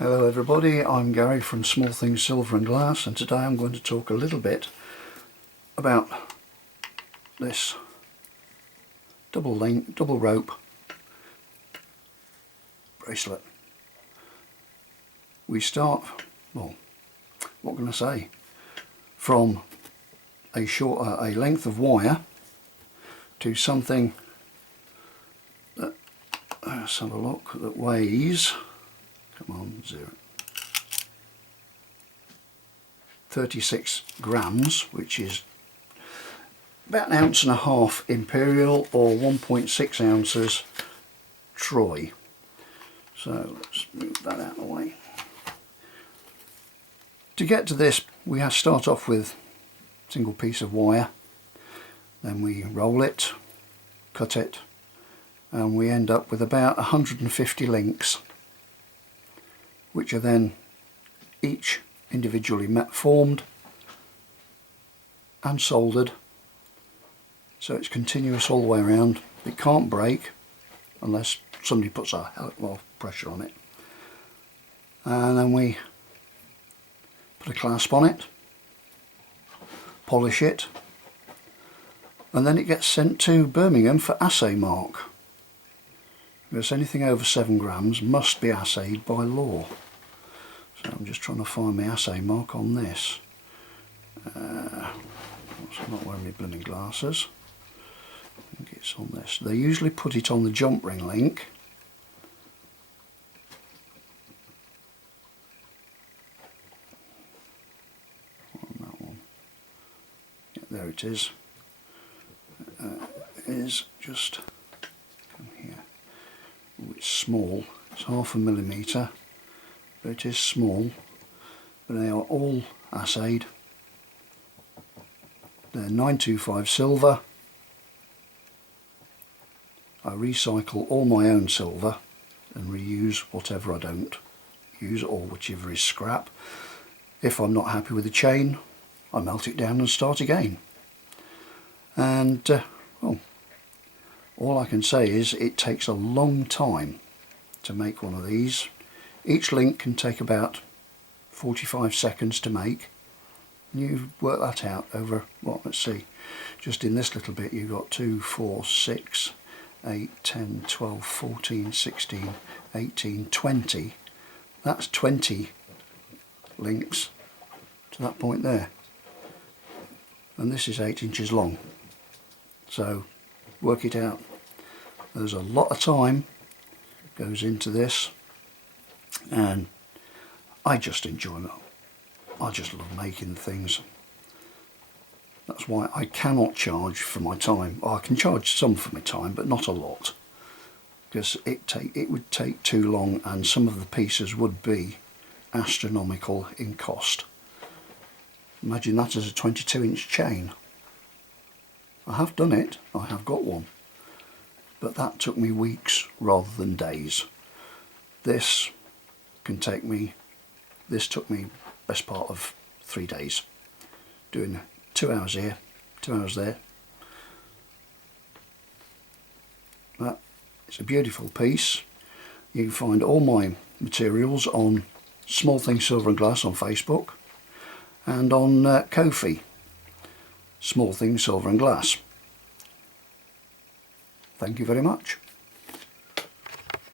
Hello everybody, I'm Gary from Smallthingsilverandglass, and today I'm going to talk a little bit about this double rope bracelet. We start, well, what can I say, from a length of wire to something that, let's have a look, that weighs, come on, 36 grams, which is about 1.5 ounces imperial or 1.6 ounces troy. So let's move that out of the way. To get to this, we have to start off with a single piece of wire, then we roll it, cut it, and we end up with about 150 links, which are then each individually formed and soldered, so it's continuous all the way around. It can't break unless somebody puts a hell of a lot of pressure on it. And then we put a clasp on it, polish it, and then it gets sent to Birmingham for assay mark, because anything over 7 grams must be assayed by law. So I'm just trying to find my assay mark on this. I'm not wearing my blooming glasses. I think it's on this. They usually put it on the jump ring link. On that one. Yeah, there it is. It is just, come here. Ooh, it's small. It's 0.5 millimetre. But it is small, but they are all assayed. They're 925 silver. I recycle all my own silver and reuse whatever I don't use, or whichever is scrap. If I'm not happy with the chain, I melt it down and start again. And well, all I can say is it takes a long time to make one of these. Each link can take about 45 seconds to make. You work that out over, well, let's see, just in this little bit you've got 2, 4, 6, 8, 10, 12, 14, 16, 18, 20. That's 20 links to that point there. And this is 8 inches long. So work it out. There's a lot of time goes into this. And I just enjoy it. I just love making things. That's why I cannot charge for my time. I can charge some for my time, but not a lot, because it would take too long, and some of the pieces would be astronomical in cost. Imagine that as a 22-inch chain. I have done it. I have got one, but that took me weeks rather than days. This took me best part of 3 days, doing 2 hours here, 2 hours there. But it's a beautiful piece. You can find all my materials on Smallthingsilverandglass on Facebook and on Ko-fi, Smallthingsilverandglass. Thank you very much.